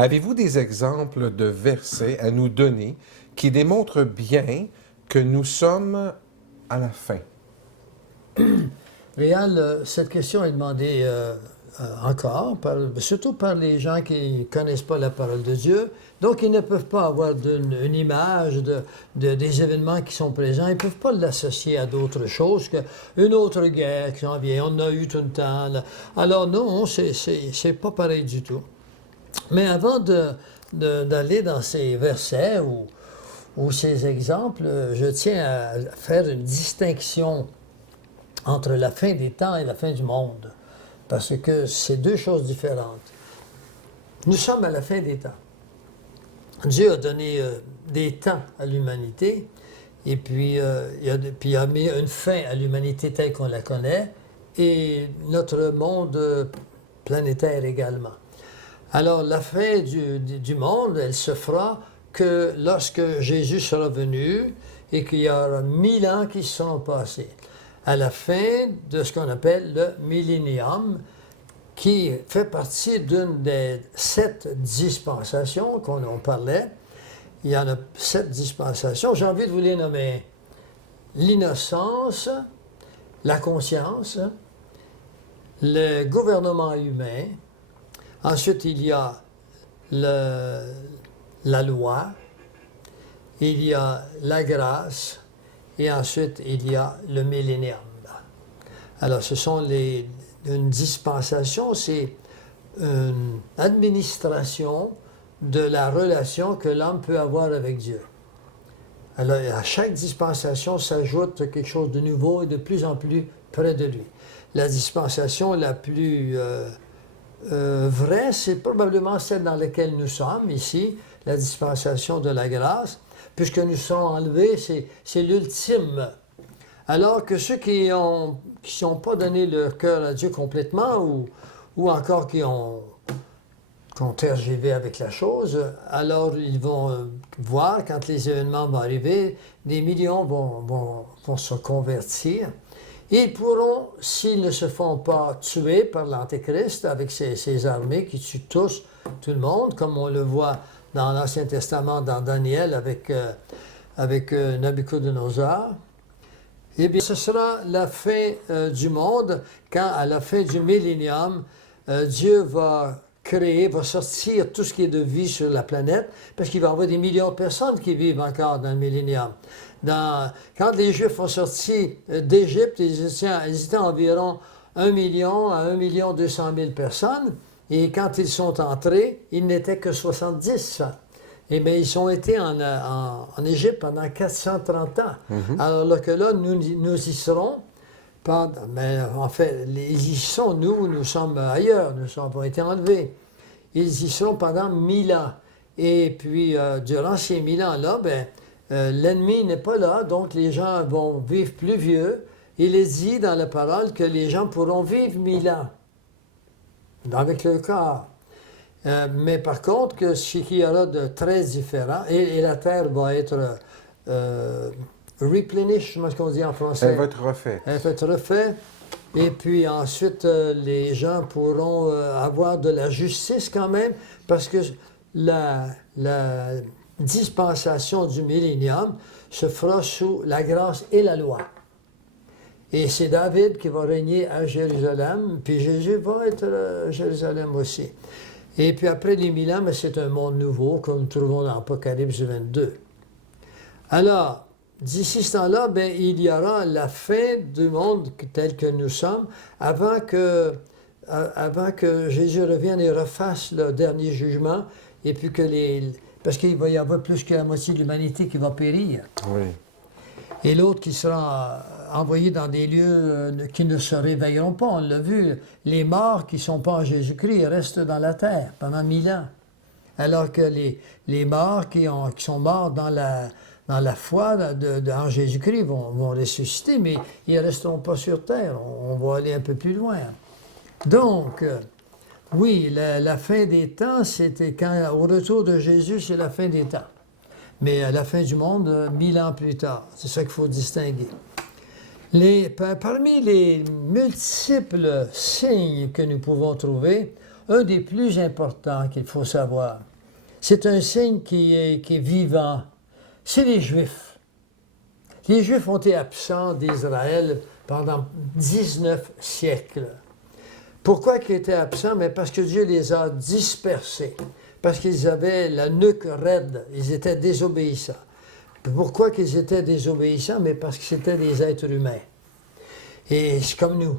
Avez-vous des exemples de versets à nous donner qui démontrent bien que nous sommes à la fin? Réal, cette question est demandée encore, surtout par les gens qui ne connaissent pas la parole de Dieu. Donc, ils ne peuvent pas avoir une image des événements qui sont présents. Ils ne peuvent pas l'associer à d'autres choses qu'une autre guerre qui s'en vient. On en a eu tout le temps. Là. Alors, non, c'est pas pareil du tout. Mais avant d'aller dans ces versets ou ces exemples, je tiens à faire une distinction entre la fin des temps et la fin du monde, parce que c'est deux choses différentes. Nous sommes à la fin des temps. Dieu a donné des temps à l'humanité, et puis il a mis une fin à l'humanité telle qu'on la connaît, et notre monde planétaire également. Alors, la fin du monde, elle se fera que lorsque Jésus sera venu et qu'il y aura 1000 ans qui seront passés. À la fin de ce qu'on appelle le millénium, qui fait partie d'une des 7 dispensations qu'on parlait. Il y en a 7 dispensations. J'ai envie de vous les nommer. L'innocence, la conscience, le gouvernement humain. Ensuite, il y a la loi, il y a la grâce, et ensuite, il y a le millénium. Alors, ce sont une dispensation, c'est une administration de la relation que l'homme peut avoir avec Dieu. Alors, à chaque dispensation s'ajoute quelque chose de nouveau et de plus en plus près de lui. La dispensation la plus vraie, c'est probablement celle dans laquelle nous sommes ici, la dispensation de la grâce, puisque nous sommes enlevés, c'est l'ultime. Alors que ceux qui n'ont pas donné leur cœur à Dieu complètement, ou encore qui ont tergivé avec la chose, alors ils vont voir, quand les événements vont arriver, des millions vont se convertir. Ils pourront, s'ils ne se font pas tuer par l'Antéchrist avec ses armées qui tuent tous, tout le monde, comme on le voit dans l'Ancien Testament, dans Daniel, avec Nabucodonosor, eh bien, ce sera la fin du monde, quand, à la fin du millénium, Dieu va sortir tout ce qui est de vie sur la planète, parce qu'il va y avoir des millions de personnes qui vivent encore dans le millénium. Quand les Juifs sont sortis d'Égypte, ils étaient environ 1 million à 1,2 million personnes, et quand ils sont entrés, ils n'étaient que 70. Eh bien, ils ont été en Égypte pendant 430 ans. Alors que là, nous y serons, mais en fait, ils y sont, nous sommes ailleurs, nous avons été enlevés. Ils y seront pendant 1000 ans. Et puis, durant ces 1000 ans-là, l'ennemi n'est pas là, donc les gens vont vivre plus vieux. Il est dit dans la parole que les gens pourront vivre 1000 ans avec le corps. Mais par contre, ce qu'il y aura de très différent, et la terre va être replenished, comment est-ce qu'on dit en français? Elle va être refaite. Elle va être refaite. Et puis ensuite, les gens pourront avoir de la justice quand même, parce que la dispensation du millénium se fera sous la grâce et la loi. Et c'est David qui va régner à Jérusalem, puis Jésus va être à Jérusalem aussi. Et puis après les 1000 ans, c'est un monde nouveau, comme nous trouvons dans Apocalypse 22. Alors, d'ici ce temps-là, il y aura la fin du monde tel que nous sommes, avant que Jésus revienne et refasse le dernier jugement, et puis parce qu'il va y avoir plus que la moitié de l'humanité qui va périr. Oui. Et l'autre qui sera envoyé dans des lieux qui ne se réveilleront pas. On l'a vu, les morts qui ne sont pas en Jésus-Christ restent dans la terre pendant 1000 ans. Alors que les morts qui sont morts dans la foi en Jésus-Christ vont ressusciter, mais ils ne resteront pas sur terre. On va aller un peu plus loin. Donc, oui, la fin des temps, c'était au retour de Jésus, c'est la fin des temps. Mais à la fin du monde, 1000 ans plus tard. C'est ça qu'il faut distinguer. Parmi les multiples signes que nous pouvons trouver, un des plus importants qu'il faut savoir, C'est un signe qui est vivant. C'est les Juifs. Les Juifs ont été absents d'Israël pendant 19 siècles. Pourquoi ils étaient absents? Mais parce que Dieu les a dispersés. Parce qu'ils avaient la nuque raide. Ils étaient désobéissants. Pourquoi qu'ils étaient désobéissants? Mais parce que c'était des êtres humains. Et c'est comme nous.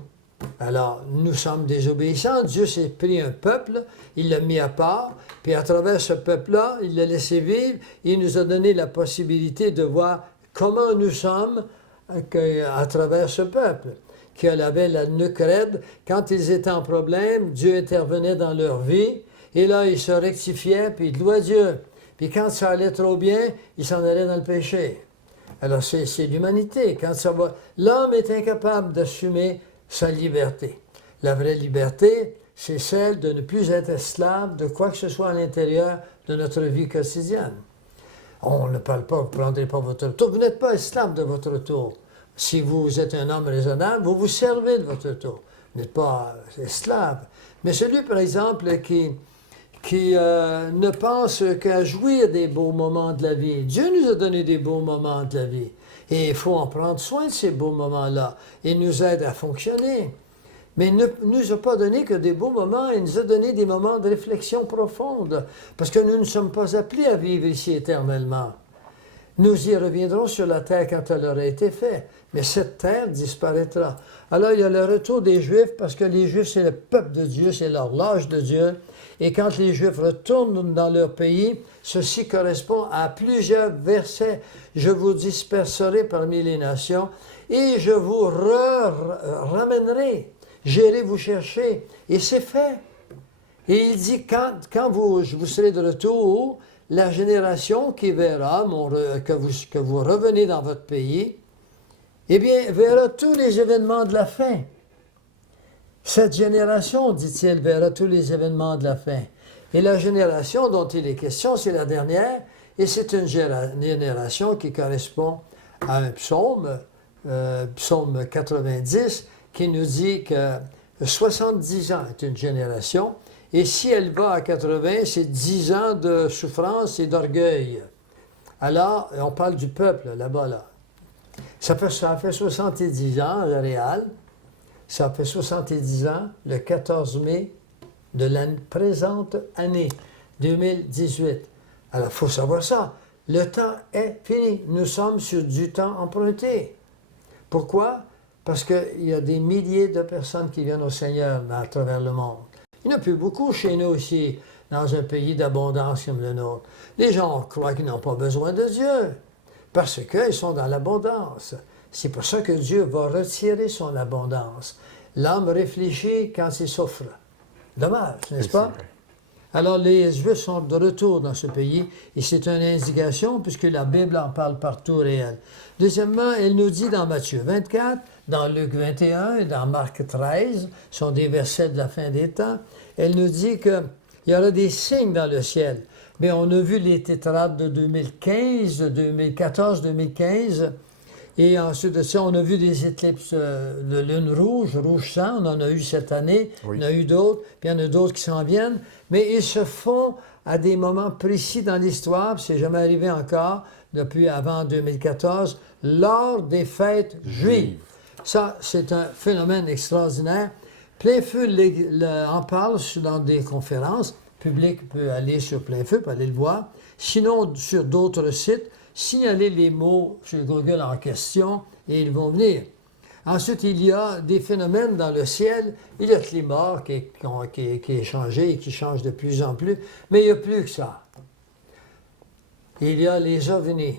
Alors, nous sommes désobéissants. Dieu s'est pris un peuple, il l'a mis à part, puis à travers ce peuple-là, il l'a laissé vivre, il nous a donné la possibilité de voir comment nous sommes à travers ce peuple, qui avait la nuque raide. Quand ils étaient en problème, Dieu intervenait dans leur vie, et là, ils se rectifiaient, puis ils louaient Dieu. Puis quand ça allait trop bien, ils s'en allaient dans le péché. Alors, c'est l'humanité. Quand ça va, l'homme est incapable d'assumer sa liberté. La vraie liberté, c'est celle de ne plus être esclave de quoi que ce soit à l'intérieur de notre vie quotidienne. On ne parle pas, vous ne prendrez pas votre tour. Vous n'êtes pas esclave de votre tour. Si vous êtes un homme raisonnable, vous vous servez de votre tour. Vous n'êtes pas esclave. Mais celui, par exemple, qui ne pense qu'à jouir des beaux moments de la vie. Dieu nous a donné des beaux moments de la vie. Et il faut en prendre soin de ces beaux moments-là. Il nous aide à fonctionner. Mais il ne nous a pas donné que des beaux moments, il nous a donné des moments de réflexion profonde. Parce que nous ne sommes pas appelés à vivre ici éternellement. Nous y reviendrons sur la terre quand elle aura été faite. Mais cette terre disparaîtra. Alors il y a le retour des Juifs, parce que les Juifs, c'est le peuple de Dieu, c'est l'horloge de Dieu. Et quand les Juifs retournent dans leur pays, ceci correspond à plusieurs versets. Je vous disperserai parmi les nations et je vous ramènerai. J'irai vous chercher. Et c'est fait. Et il dit, quand vous serez de retour, la génération qui verra que vous revenez dans votre pays, eh bien, verra tous les événements de la fin. Cette génération, dit-il, verra tous les événements de la fin. Et la génération dont il est question, c'est la dernière, et c'est une génération qui correspond à un psaume, psaume 90, qui nous dit que 70 ans est une génération, et si elle va à 80, c'est 10 ans de souffrance et d'orgueil. Alors, on parle du peuple là-bas, là. Ça fait 70 ans, le réal. Ça fait 70 ans, le 14 mai de la présente année, 2018. Alors, il faut savoir ça. Le temps est fini. Nous sommes sur du temps emprunté. Pourquoi? Parce qu'il y a des milliers de personnes qui viennent au Seigneur à travers le monde. Il n'y en a plus beaucoup chez nous ici, dans un pays d'abondance comme le nôtre. Les gens croient qu'ils n'ont pas besoin de Dieu, parce qu'ils sont dans l'abondance. C'est pour ça que Dieu va retirer son abondance. L'homme réfléchit quand il souffre. Dommage, n'est-ce pas? Alors, les Juifs sont de retour dans ce pays, et c'est une indication, puisque la Bible en parle partout réel. Deuxièmement, elle nous dit dans Matthieu 24, dans Luc 21 et dans Marc 13, sont des versets de la fin des temps, elle nous dit qu'il y aura des signes dans le ciel. Mais on a vu les tétrades de 2015, 2014, 2015, et ensuite de ça, on a vu des éclipses de lune rouge, rouge sang, on en a eu cette année, oui. On a eu d'autres, puis il y en a d'autres qui s'en viennent, mais ils se font à des moments précis dans l'histoire, puis c'est jamais arrivé encore, depuis avant 2014, lors des fêtes juives. Ça, c'est un phénomène extraordinaire. Plein Feu en parle dans des conférences, le public peut aller sur Plein Feu, peut aller le voir, sinon sur d'autres sites, signaler les mots sur Google en question et ils vont venir. Ensuite, il y a des phénomènes dans le ciel. Il y a le climat qui est changé et qui change de plus en plus, mais il n'y a plus que ça. Il y a les ovnis.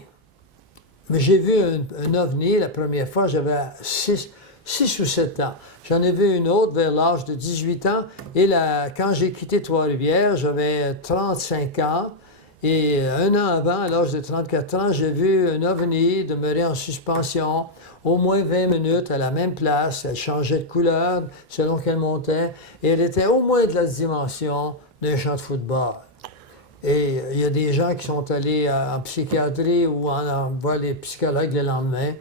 Mais j'ai vu un ovni la première fois, j'avais 6 ou 7 ans. J'en ai vu une autre vers l'âge de 18 ans. Et quand j'ai quitté Trois-Rivières, j'avais 35 ans. Et un an avant, à l'âge de 34 ans, j'ai vu un ovni demeurer en suspension au moins 20 minutes à la même place. Elle changeait de couleur selon qu'elle montait. Et elle était au moins de la dimension d'un champ de football. Et il y a des gens qui sont allés en psychiatrie ou on voit les psychologues le lendemain.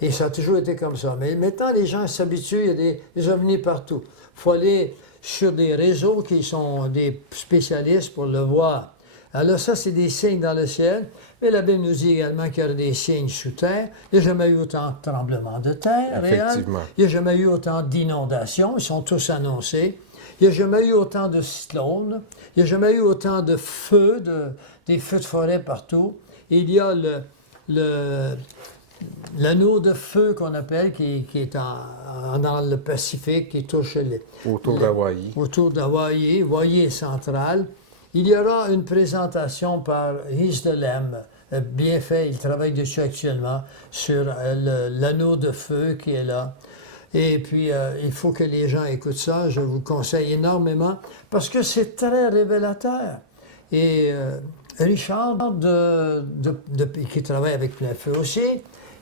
Et ça a toujours été comme ça. Mais maintenant, les gens s'habituent, il y a des ovnis partout. Il faut aller sur des réseaux qui sont des spécialistes pour le voir. Alors ça, c'est des signes dans le ciel. Mais la Bible nous dit également qu'il y a des signes sous terre. Il n'y a jamais eu autant de tremblements de terre réels. Effectivement. Il n'y a jamais eu autant d'inondations. Ils sont tous annoncés. Il n'y a jamais eu autant de cyclones. Il n'y a jamais eu autant de feux, des feux de forêt partout. Il y a l'anneau de feu qu'on appelle, qui est dans le Pacifique, qui touche Autour d'Hawaï. autour d'Hawaï. Hawaï est central. Il y aura une présentation par Yves Delem, bien fait, il travaille dessus actuellement, sur l'anneau de feu qui est là. Et puis, il faut que les gens écoutent ça, je vous conseille énormément, parce que c'est très révélateur. Et Richard, qui travaille avec Plein Feu aussi,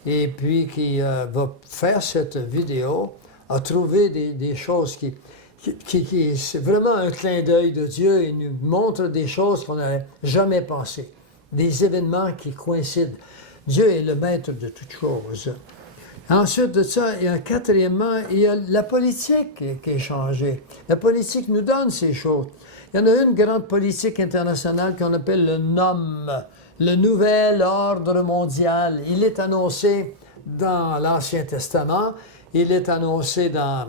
et puis qui va faire cette vidéo, a trouvé des choses qui c'est vraiment un clin d'œil de Dieu. Il nous montre des choses qu'on n'avait jamais pensées, des événements qui coïncident. Dieu est le maître de toutes choses. Ensuite de ça, et quatrièmement, il y a la politique qui est changée. La politique nous donne ces choses. Il y en a une grande politique internationale qu'on appelle le NOM, le Nouvel Ordre Mondial. Il est annoncé dans l'Ancien Testament, il est annoncé dans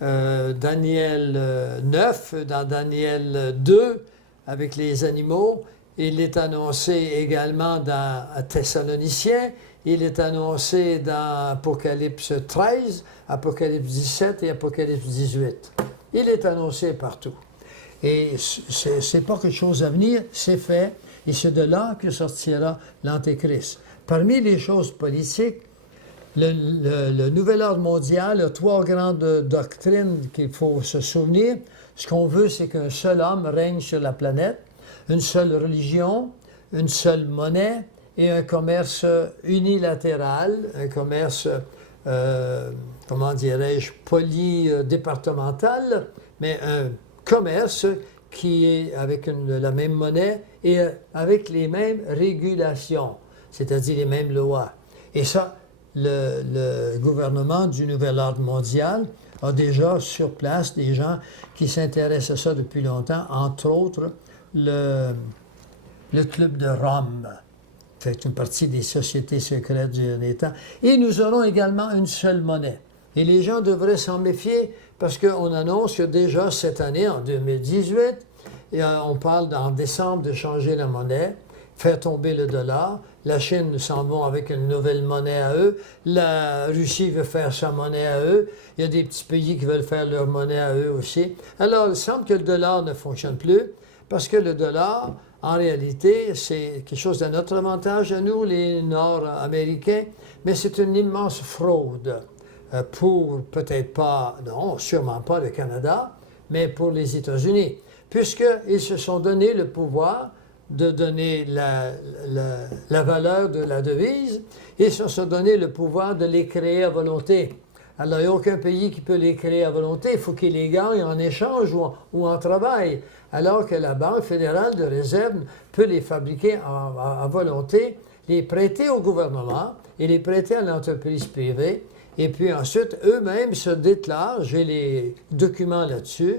Daniel 9, dans Daniel 2, avec les animaux. Il est annoncé également dans Thessaloniciens. Il est annoncé dans Apocalypse 13, Apocalypse 17 et Apocalypse 18. Il est annoncé partout. Et c'est pas quelque chose à venir, c'est fait. Et c'est de là que sortira l'Antéchrist. Parmi les choses politiques, le nouvel ordre mondial a trois grandes doctrines qu'il faut se souvenir. Ce qu'on veut, c'est qu'un seul homme règne sur la planète, une seule religion, une seule monnaie et un commerce unilatéral, un commerce, comment dirais-je, polydépartemental, mais un commerce qui est avec la même monnaie et avec les mêmes régulations, c'est-à-dire les mêmes lois. Et ça, le gouvernement du Nouvel Ordre mondial a déjà sur place des gens qui s'intéressent à ça depuis longtemps, entre autres le Club de Rome, fait une partie des sociétés secrètes du dernier temps. Et nous aurons également une seule monnaie. Et les gens devraient s'en méfier parce qu'on annonce que déjà cette année, en 2018, on parle en décembre de changer la monnaie, faire tomber le dollar. La Chine s'en va avec une nouvelle monnaie à eux. La Russie veut faire sa monnaie à eux. Il y a des petits pays qui veulent faire leur monnaie à eux aussi. Alors, il semble que le dollar ne fonctionne plus parce que le dollar, en réalité, c'est quelque chose de notre avantage à nous, les Nord-Américains, mais c'est une immense fraude pour peut-être pas, non, sûrement pas le Canada, mais pour les États-Unis, puisqu'ils se sont donné le pouvoir de donner la valeur de la devise, et ils se sont donné le pouvoir de les créer à volonté. Alors, il n'y a aucun pays qui peut les créer à volonté, il faut qu'ils les gagnent en échange ou en travail, alors que la Banque fédérale de réserve peut les fabriquer à volonté, les prêter au gouvernement et les prêter à l'entreprise privée, et puis ensuite, eux-mêmes se déclarent, j'ai les documents là-dessus,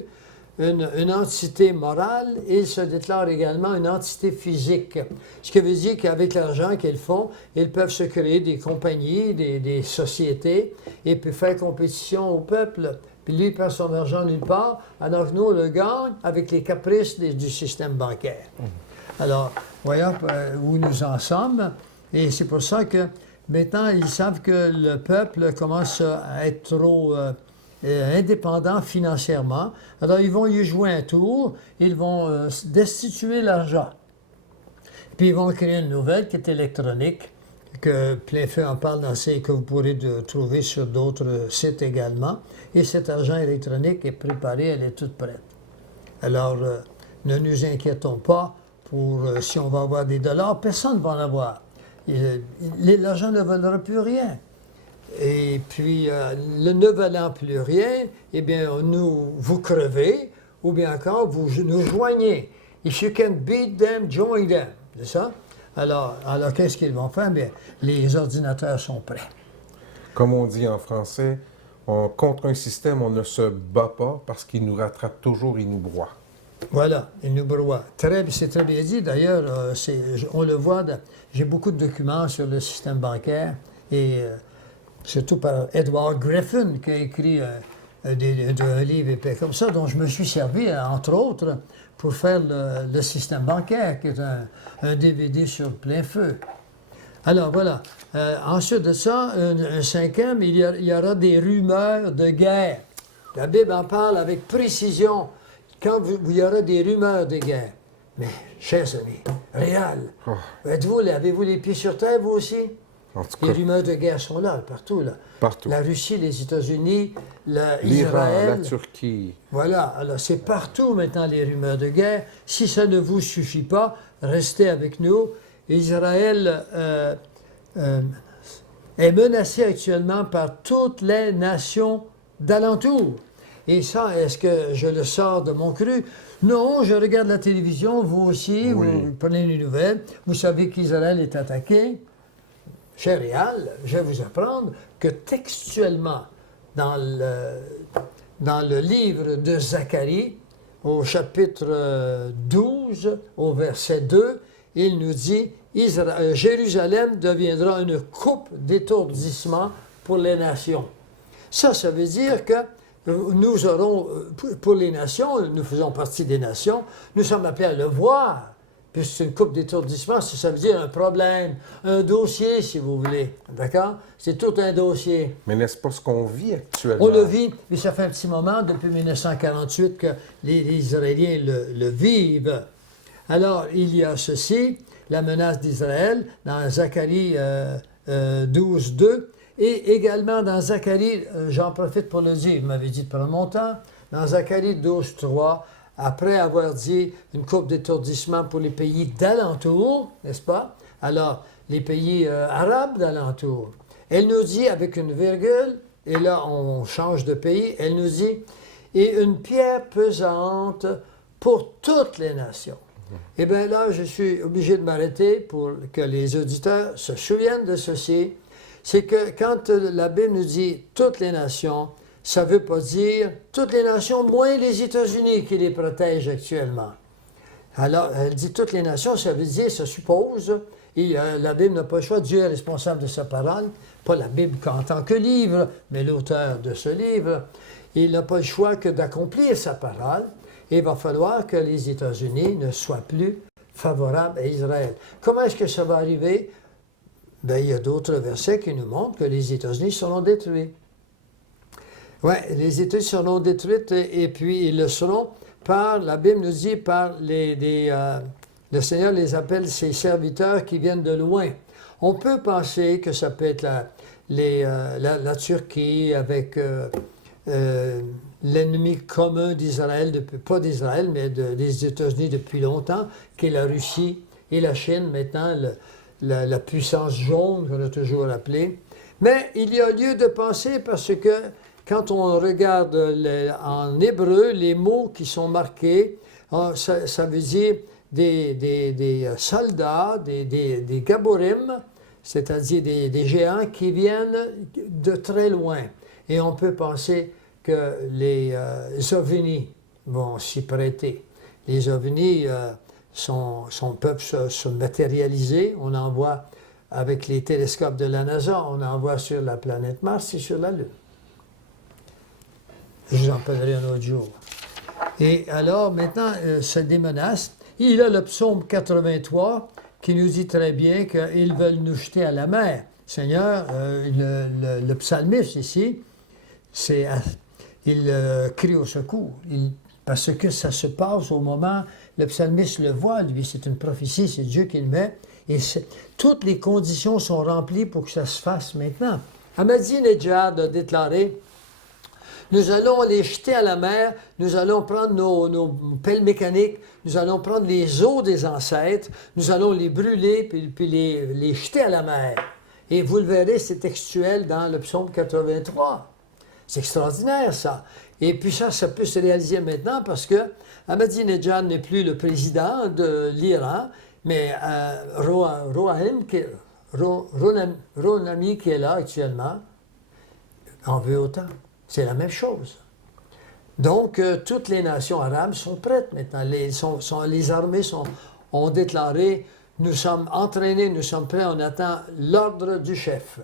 une entité morale et ils se déclarent également une entité physique. Ce qui veut dire qu'avec l'argent qu'ils font, ils peuvent se créer des compagnies, des sociétés et puis faire compétition au peuple. Puis lui, il perd son argent nulle part, alors que nous, on le gagne avec les caprices du système bancaire. Alors, voyons où nous en sommes. Et c'est pour ça que maintenant, ils savent que le peuple commence à être trop indépendant financièrement. Alors, ils vont y jouer un tour, ils vont destituer l'argent. Puis, ils vont créer une nouvelle qui est électronique, que Plein Feu en parle dans que vous pourrez trouver sur d'autres sites également. Et cet argent électronique est préparé, elle est toute prête. Alors, ne nous inquiétons pas pour si on va avoir des dollars, personne ne va en avoir. L'argent ne vaudra plus rien. Et puis, ne valant plus rien, eh bien, vous crevez, ou bien encore, vous nous joignez. If you can beat them, join them. C'est ça? Alors qu'est-ce qu'ils vont faire? Bien, les ordinateurs sont prêts. Comme on dit en français, contre un système, on ne se bat pas parce qu'il nous rattrape toujours et nous broie. Voilà, il nous broie. C'est très bien dit. D'ailleurs, on le voit, j'ai beaucoup de documents sur le système bancaire, et surtout par Edward Griffin, qui a écrit un livre épais comme ça, dont je me suis servi, entre autres, pour faire le système bancaire, qui est un DVD sur plein feu. Alors voilà. Ensuite de ça, un cinquième, il y aura des rumeurs de guerre. La Bible en parle avec précision. Quand il y aura des rumeurs de guerre. Mais, chers amis, réel, avez-vous les pieds sur terre, vous aussi? En tout cas, Les rumeurs de guerre sont là, partout. Là. partout. La Russie, les États-Unis, L'Iran, Israël. la Turquie. Voilà, alors c'est partout maintenant les rumeurs de guerre. Si ça ne vous suffit pas, restez avec nous. Israël est menacé actuellement par toutes les nations d'alentour. Et ça, est-ce que je le sors de mon cru? Non, je regarde la télévision, vous aussi, Oui. vous prenez les nouvelles, vous savez qu'Israël est attaqué. Cher Réal, je vais vous apprendre que textuellement, dans le livre de Zacharie, au chapitre 12, au verset 2, il nous dit Jérusalem deviendra une coupe d'étourdissement pour les nations. Ça veut dire que nous aurons, pour les nations, nous faisons partie des nations, nous sommes appelés à le voir. Puis c'est une coupe d'étourdissement, ça veut dire un problème, un dossier, si vous voulez. D'accord? C'est tout un dossier. Mais n'est-ce pas ce qu'on vit actuellement? On le vit, et ça fait un petit moment, depuis 1948, que les Israéliens le vivent. Alors, il y a ceci, la menace d'Israël, dans Zacharie 12, 2, et également dans Zacharie, j'en profite pour le dire, vous m'avez dit de prendre mon temps, dans Zacharie 12, 3, après avoir dit une coupe d'étourdissement pour les pays d'alentour, n'est-ce pas? Alors, les pays arabes d'alentour. Elle nous dit, avec une virgule, et là on change de pays, elle nous dit, et une pierre pesante pour toutes les nations. Eh bien là, je suis obligé de m'arrêter pour que les auditeurs se souviennent de ceci. C'est que quand la Bible nous dit toutes les nations, ça ne veut pas dire toutes les nations, moins les États-Unis qui les protègent actuellement. Alors, elle dit toutes les nations, ça veut dire, ça suppose, et la Bible n'a pas le choix, Dieu est responsable de sa parole, pas la Bible en tant que livre, mais l'auteur de ce livre. Il n'a pas le choix que d'accomplir sa parole, et il va falloir que les États-Unis ne soient plus favorables à Israël. Comment est-ce que ça va arriver? Bien, il y a d'autres versets qui nous montrent que les États-Unis seront détruits. Oui, les États-Unis seront détruits et puis ils le seront par, la Bible nous dit, par le Seigneur les appelle ses serviteurs qui viennent de loin. On peut penser que ça peut être la Turquie avec l'ennemi commun d'Israël, pas d'Israël, mais des États-Unis depuis longtemps, qui est la Russie et la Chine, maintenant la puissance jaune qu'on a toujours appelée. Mais il y a lieu de penser parce que quand on regarde en hébreu, les mots qui sont marqués, ça veut dire des soldats, des gaborim, c'est-à-dire des géants qui viennent de très loin. Et on peut penser que les ovnis vont s'y prêter. Les ovnis peuvent se matérialiser. On en voit avec les télescopes de la NASA, on en voit sur la planète Mars et sur la Lune. Je vous en parlerai un autre jour. Et alors, maintenant, c'est des menaces. Il y a le psaume 83 qui nous dit très bien qu'ils veulent nous jeter à la mer. Seigneur, le psalmiste ici, il crie au secours. Parce que ça se passe au moment, le psalmiste le voit, lui, c'est une prophétie, c'est Dieu qui le met. Et toutes les conditions sont remplies pour que ça se fasse maintenant. Ahmadinejad a déclaré: nous allons les jeter à la mer, nous allons prendre nos pelles mécaniques, nous allons prendre les os des ancêtres, nous allons les brûler puis les jeter à la mer. Et vous le verrez, c'est textuel dans le psaume 83. C'est extraordinaire, ça. Et puis ça peut se réaliser maintenant parce que Ahmadinejad n'est plus le président de l'Iran, mais Rouhani, qui est là actuellement, en veut autant. C'est la même chose. Donc, toutes les nations arabes sont prêtes maintenant. Les armées ont déclaré, nous sommes entraînés, nous sommes prêts, on attend l'ordre du chef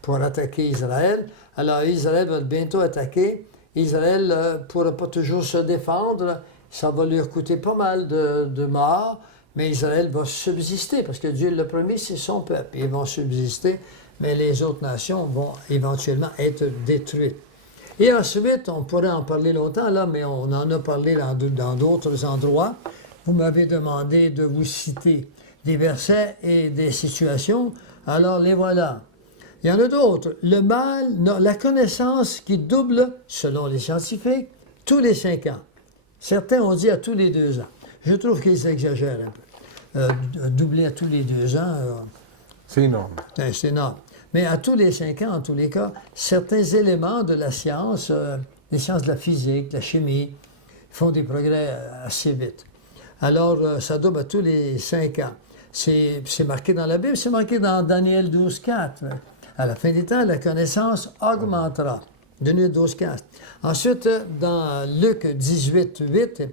pour attaquer Israël. Alors, Israël va bientôt attaquer. Israël ne pourra pas toujours se défendre. Ça va lui coûter pas mal de morts, mais Israël va subsister, parce que Dieu l'a promis, c'est son peuple. Ils vont subsister, mais les autres nations vont éventuellement être détruites. Et ensuite, on pourrait en parler longtemps, là, mais on en a parlé dans d'autres endroits. Vous m'avez demandé de vous citer des versets et des situations, alors les voilà. Il y en a d'autres. Le mal, la connaissance qui double, selon les scientifiques, tous les 5 ans. Certains ont dit à tous les 2 ans. Je trouve qu'ils exagèrent un peu. Doubler à tous les 2 ans, C'est énorme. c'est énorme. Mais à tous les 5 ans, en tous les cas, certains éléments de la science, les sciences de la physique, de la chimie, font des progrès assez vite. Alors, ça double à tous les 5 ans. C'est marqué dans la Bible, c'est marqué dans Daniel 12,4. À la fin des temps, la connaissance augmentera. Daniel 12,4. Ensuite, dans Luc 18,8,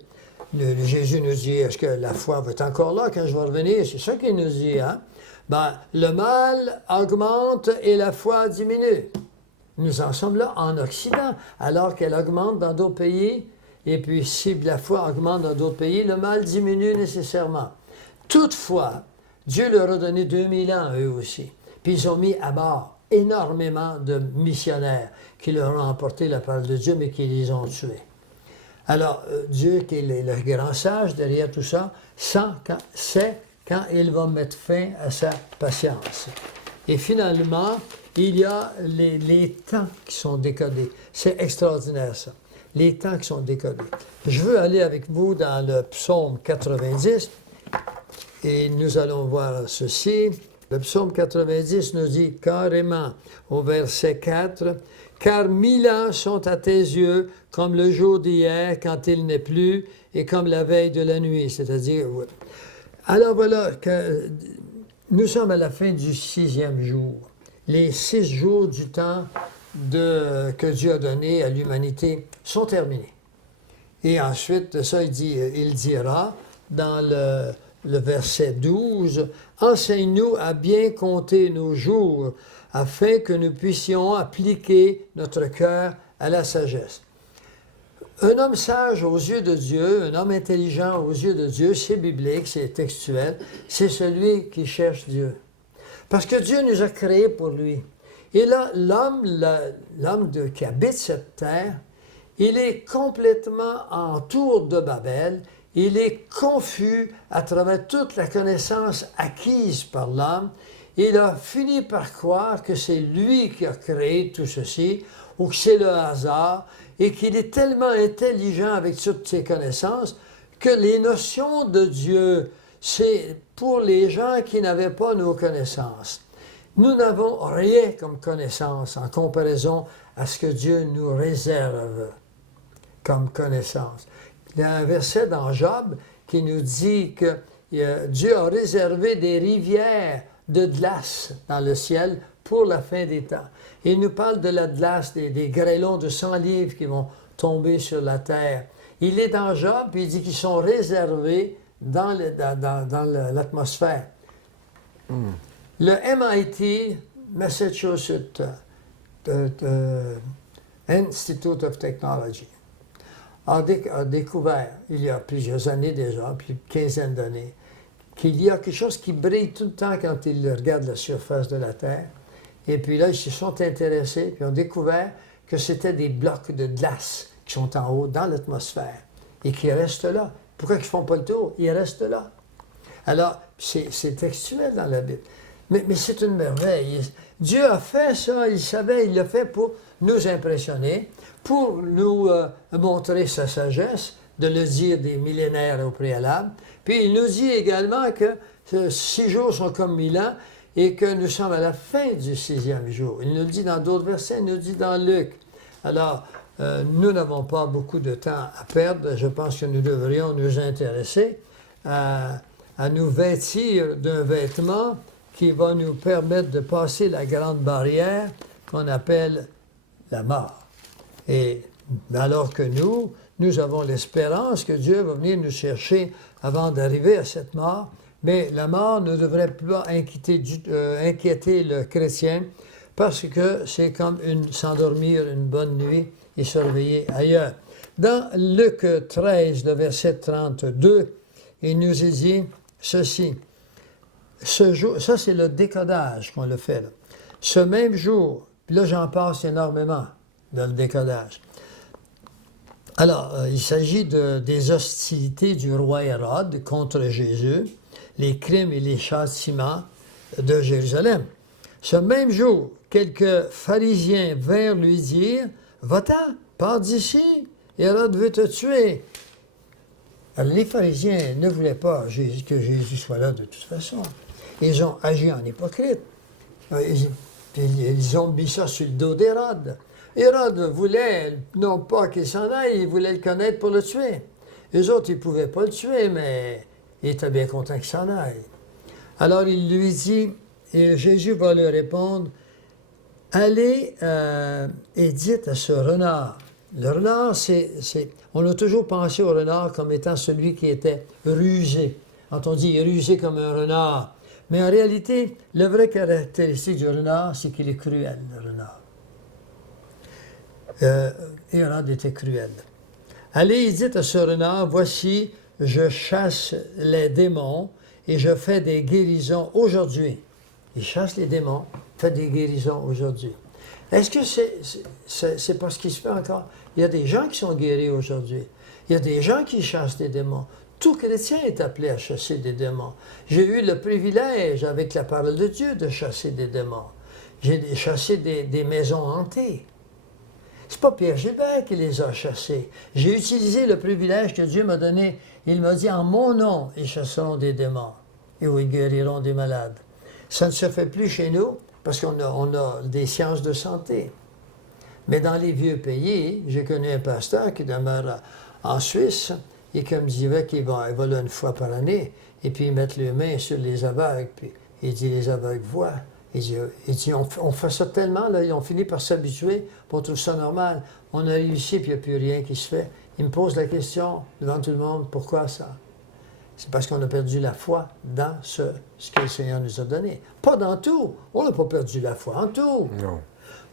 Jésus nous dit, est-ce que la foi va être encore là quand je vais revenir? C'est ça qu'il nous dit, hein? Ben, le mal augmente et la foi diminue. Nous en sommes là en Occident, alors qu'elle augmente dans d'autres pays. Et puis, si la foi augmente dans d'autres pays, le mal diminue nécessairement. Toutefois, Dieu leur a donné 2000 ans, eux aussi. Puis ils ont mis à mort énormément de missionnaires qui leur ont emporté la parole de Dieu, mais qui les ont tués. Alors, Dieu, qui est le grand sage derrière tout ça, sait quand il va mettre fin à sa patience. Et finalement, il y a les temps qui sont décodés. C'est extraordinaire, ça. Les temps qui sont décodés. Je veux aller avec vous dans le psaume 90 et nous allons voir ceci. Le psaume 90 nous dit carrément au verset 4, « Car 1000 ans sont à tes yeux comme le jour d'hier quand il n'est plus et comme la veille de la nuit. » C'est-à-dire, alors voilà, que nous sommes à la fin du 6e jour. Les 6 jours du temps que Dieu a donné à l'humanité sont terminés. Et ensuite, ça, il dira dans le verset 12, « Enseigne-nous à bien compter nos jours, afin que nous puissions appliquer notre cœur à la sagesse. » Un homme sage aux yeux de Dieu, un homme intelligent aux yeux de Dieu, c'est biblique, c'est textuel, c'est celui qui cherche Dieu. Parce que Dieu nous a créés pour lui. Et là, l'homme qui habite cette terre, il est complètement en tour de Babel, il est confus à travers toute la connaissance acquise par l'homme. Il a fini par croire que c'est lui qui a créé tout ceci, ou que c'est le hasard, et qu'il est tellement intelligent avec toutes ses connaissances que les notions de Dieu, c'est pour les gens qui n'avaient pas nos connaissances. Nous n'avons rien comme connaissance en comparaison à ce que Dieu nous réserve comme connaissance. Il y a un verset dans Job qui nous dit que Dieu a réservé des rivières de glace dans le ciel pour la fin des temps. Il nous parle de la glace, des grêlons de 100 livres qui vont tomber sur la terre. Il est dans Job, puis il dit qu'ils sont réservés dans l'atmosphère. Le MIT, Massachusetts Institute of Technology, a découvert, il y a plusieurs années déjà, plus de quinzaine d'années, qu'il y a quelque chose qui brille tout le temps quand ils regardent la surface de la Terre. Et puis là, ils se sont intéressés, puis ont découvert que c'était des blocs de glace qui sont en haut dans l'atmosphère et qui restent là. Pourquoi ils ne font pas le tour? Ils restent là. Alors, c'est textuel dans la Bible. Mais c'est une merveille. Dieu a fait ça, il savait, il l'a fait pour nous impressionner, pour nous montrer sa sagesse, de le dire des millénaires au préalable. Puis il nous dit également que 6 jours sont comme 1000 ans et que nous sommes à la fin du 6e jour. Il nous le dit dans d'autres versets, il nous le dit dans Luc. Alors, nous n'avons pas beaucoup de temps à perdre. Je pense que nous devrions nous intéresser à nous vêtir d'un vêtement qui va nous permettre de passer la grande barrière qu'on appelle la mort. Et Alors que nous avons l'espérance que Dieu va venir nous chercher avant d'arriver à cette mort. Mais la mort ne devrait pas inquiéter le chrétien parce que c'est comme s'endormir une bonne nuit et se réveiller ailleurs. Dans Luc 13, le verset 32, il nous est dit ceci. Ce jour, ça c'est le décodage qu'on le fait là. Ce même jour, puis là j'en passe énormément dans le décodage. Alors, il s'agit des hostilités du roi Hérode contre Jésus, les crimes et les châtiments de Jérusalem. Ce même jour, quelques pharisiens vinrent lui dire « Va-t'en, pars d'ici, Hérode veut te tuer. » Alors, les pharisiens ne voulaient pas que Jésus soit là de toute façon. Ils ont agi en hypocrite. Ils ont mis ça sur le dos d'Hérode. Hérode voulait, non pas qu'il s'en aille, il voulait le connaître pour le tuer. Les autres, ils ne pouvaient pas le tuer, mais il était bien content qu'il s'en aille. Alors il lui dit, et Jésus va lui répondre, « Allez et dites à ce renard. » Le renard, on a toujours pensé au renard comme étant celui qui était rusé. Quand on dit rusé comme un renard. Mais en réalité, la vraie caractéristique du renard, c'est qu'il est cruel, le renard. Hérode était cruel. Allez, dites à ce renard, voici, je chasse les démons et je fais des guérisons aujourd'hui. Il chasse les démons, fait des guérisons aujourd'hui. Est-ce que c'est parce qu'il se fait encore? Il y a des gens qui sont guéris aujourd'hui. Il y a des gens qui chassent des démons. Tout chrétien est appelé à chasser des démons. J'ai eu le privilège, avec la parole de Dieu, de chasser des démons. J'ai chassé des maisons hantées. C'est pas Pierre Gilbert qui les a chassés. J'ai utilisé le privilège que Dieu m'a donné. Il m'a dit, en mon nom, ils chasseront des démons et ils guériront des malades. Ça ne se fait plus chez nous parce qu'on a des sciences de santé. Mais dans les vieux pays, j'ai connu un pasteur qui demeure en Suisse et qui me disait qu'il va là une fois par année et puis il met les mains sur les aveugles. Puis il dit, les aveugles voient. Il dit on fait ça tellement, là, ils ont fini par s'habituer, puis on trouve ça normal. On a réussi, puis il n'y a plus rien qui se fait. Il me pose la question devant tout le monde, pourquoi ça? C'est parce qu'on a perdu la foi dans ce que le Seigneur nous a donné. Pas dans tout. On n'a pas perdu la foi en tout. Non.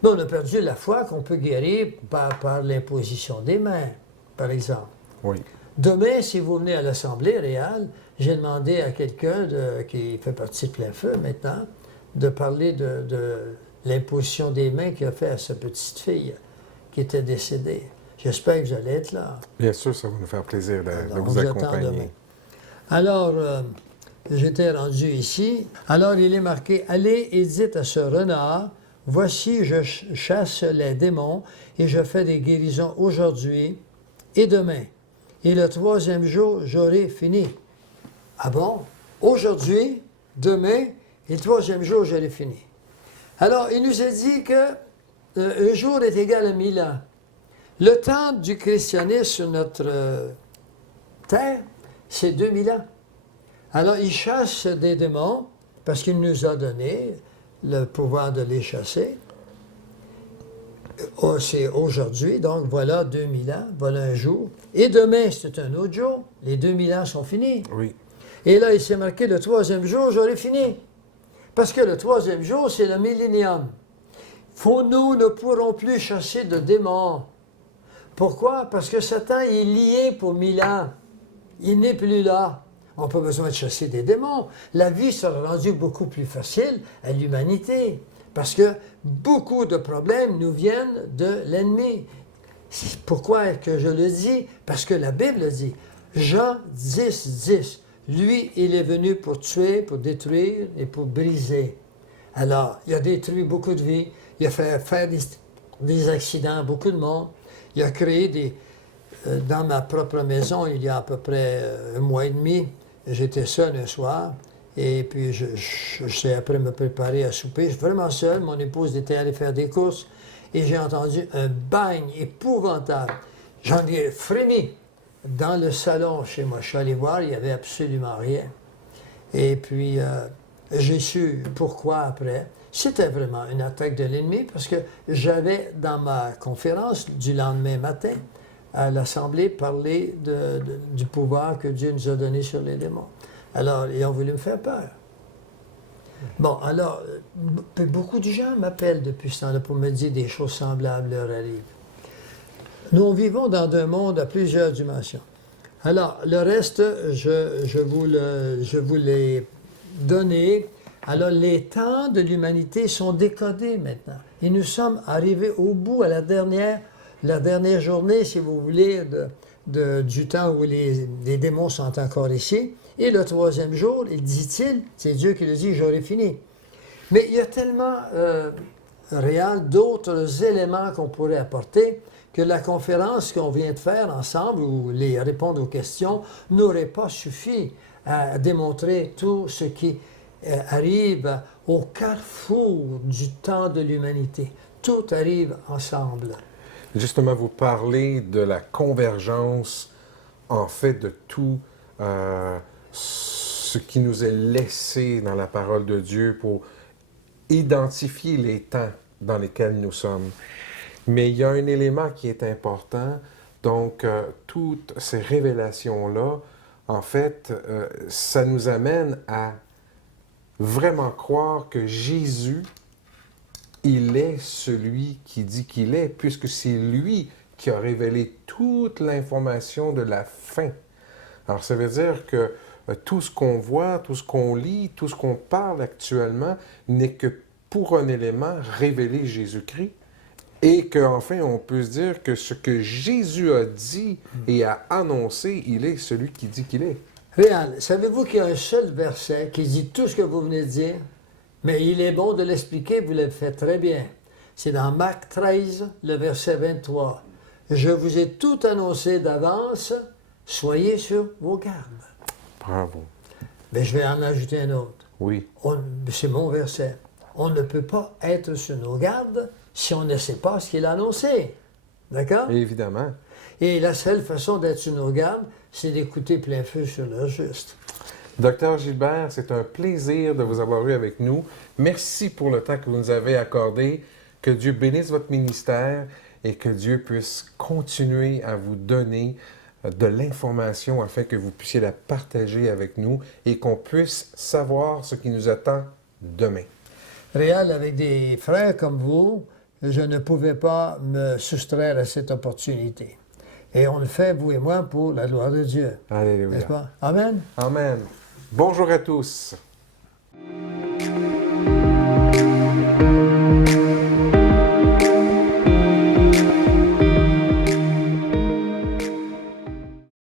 Mais on a perdu la foi qu'on peut guérir par l'imposition des mains, par exemple. Oui. Demain, si vous venez à l'Assemblée réelle, j'ai demandé à quelqu'un qui fait partie de Plein Feu maintenant, de parler de l'imposition des mains qu'il a fait à sa petite fille qui était décédée. J'espère que vous allez être là. Bien sûr, ça va nous faire plaisir de On vous vous attend demain. accompagner. Alors, j'étais rendu ici. Alors, il est marqué, « Allez et dites à ce renard, voici, je chasse les démons et je fais des guérisons aujourd'hui et demain. Et le troisième jour, j'aurai fini. » Ah bon? Aujourd'hui, demain, et le troisième jour, j'aurai fini. Alors, il nous a dit qu'un jour est égal à 1000 ans. Le temps du christianisme sur notre terre, c'est 2000 ans. Alors, il chasse des démons parce qu'il nous a donné le pouvoir de les chasser. C'est aujourd'hui, donc voilà 2000 ans, voilà un jour. Et demain, c'est un autre jour. Les 2000 ans sont finis. Oui. Et là, il s'est marqué le troisième jour, j'aurai fini. Parce que le troisième jour, c'est le millénium. Nous ne pourrons plus chasser de démons. Pourquoi? Parce que Satan est lié pour 1000 ans. Il n'est plus là. On n'a pas besoin de chasser des démons. La vie sera rendue beaucoup plus facile à l'humanité. Parce que beaucoup de problèmes nous viennent de l'ennemi. Pourquoi que je le dis? Parce que la Bible le dit. Jean 10, 10. Lui, il est venu pour tuer, pour détruire et pour briser. Alors, il a détruit beaucoup de vies. Il a fait faire des accidents à beaucoup de monde. Il a créé dans ma propre maison, il y a à peu près un mois et demi, j'étais seul un soir. Et puis, je après me préparer à souper. Je suis vraiment seul. Mon épouse était allée faire des courses. Et j'ai entendu un bang épouvantable. J'en ai frémi dans le salon chez moi. Je suis allé voir, il n'y avait absolument rien. Et puis, j'ai su pourquoi après. C'était vraiment une attaque de l'ennemi parce que j'avais dans ma conférence du lendemain matin à l'Assemblée parlé du pouvoir que Dieu nous a donné sur les démons. Alors, ils ont voulu me faire peur. Bon, alors, beaucoup de gens m'appellent depuis ce temps-là pour me dire des choses semblables leur arrivent. Nous vivons dans un monde à plusieurs dimensions. Alors, le reste, je vous l'ai donné. Alors, les temps de l'humanité sont décodés maintenant. Et nous sommes arrivés au bout, à la dernière journée, si vous voulez, du temps où les démons sont encore ici. Et le troisième jour, il dit-il, c'est Dieu qui le dit, j'aurai fini. Mais il y a tellement réel d'autres éléments qu'on pourrait apporter que la conférence qu'on vient de faire ensemble, ou les répondre aux questions, n'aurait pas suffi à démontrer tout ce qui arrive au carrefour du temps de l'humanité. Tout arrive ensemble. Justement, vous parlez de la convergence, en fait, de tout ce qui nous est laissé dans la parole de Dieu pour identifier les temps dans lesquels nous sommes. Mais il y a un élément qui est important. Donc, toutes ces révélations-là, en fait, ça nous amène à vraiment croire que Jésus, il est celui qui dit qu'il est, puisque c'est lui qui a révélé toute l'information de la fin. Alors, ça veut dire que tout ce qu'on voit, tout ce qu'on lit, tout ce qu'on parle actuellement n'est que pour un élément révéler Jésus-Christ. Et qu'enfin, on peut se dire que ce que Jésus a dit et a annoncé, il est celui qui dit qu'il est. Réal, savez-vous qu'il y a un seul verset qui dit tout ce que vous venez de dire, mais il est bon de l'expliquer, vous le faites très bien. C'est dans Marc 13, le verset 23. « Je vous ai tout annoncé d'avance, soyez sur vos gardes. » Bravo. Mais je vais en ajouter un autre. Oui. C'est mon verset. On ne peut pas être sur nos gardes si on ne sait pas ce qu'il a annoncé. D'accord? Évidemment. Et la seule façon d'être sur nos gardes, c'est d'écouter plein feu sur le juste. Docteur Gilbert, c'est un plaisir de vous avoir eu avec nous. Merci pour le temps que vous nous avez accordé. Que Dieu bénisse votre ministère et que Dieu puisse continuer à vous donner de l'information afin que vous puissiez la partager avec nous et qu'on puisse savoir ce qui nous attend demain. Réal, avec des frères comme vous, je ne pouvais pas me soustraire à cette opportunité. Et on le fait, vous et moi, pour la gloire de Dieu. Alléluia. N'est-ce pas? Amen. Amen. Bonjour à tous.